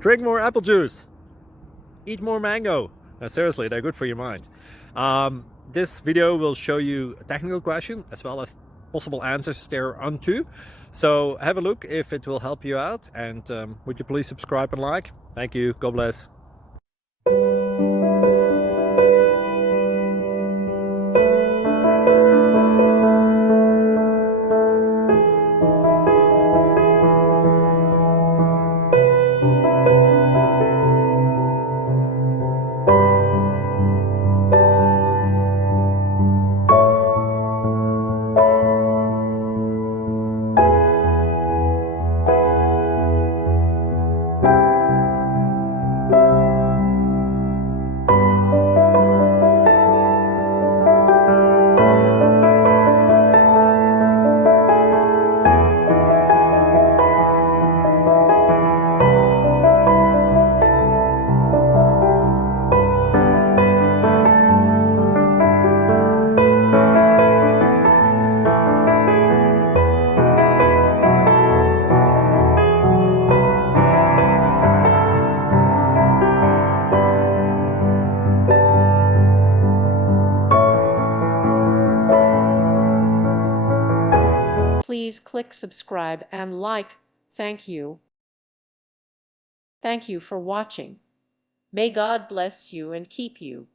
Drink more apple juice. Eat more mango. Seriously, they're good for your mind. This video will show you a technical question as well as possible answers thereunto. So have a look if it will help you out, and would you please subscribe and like? Thank you. God bless. Please click subscribe and like. Thank you. Thank you for watching. May God bless you and keep you.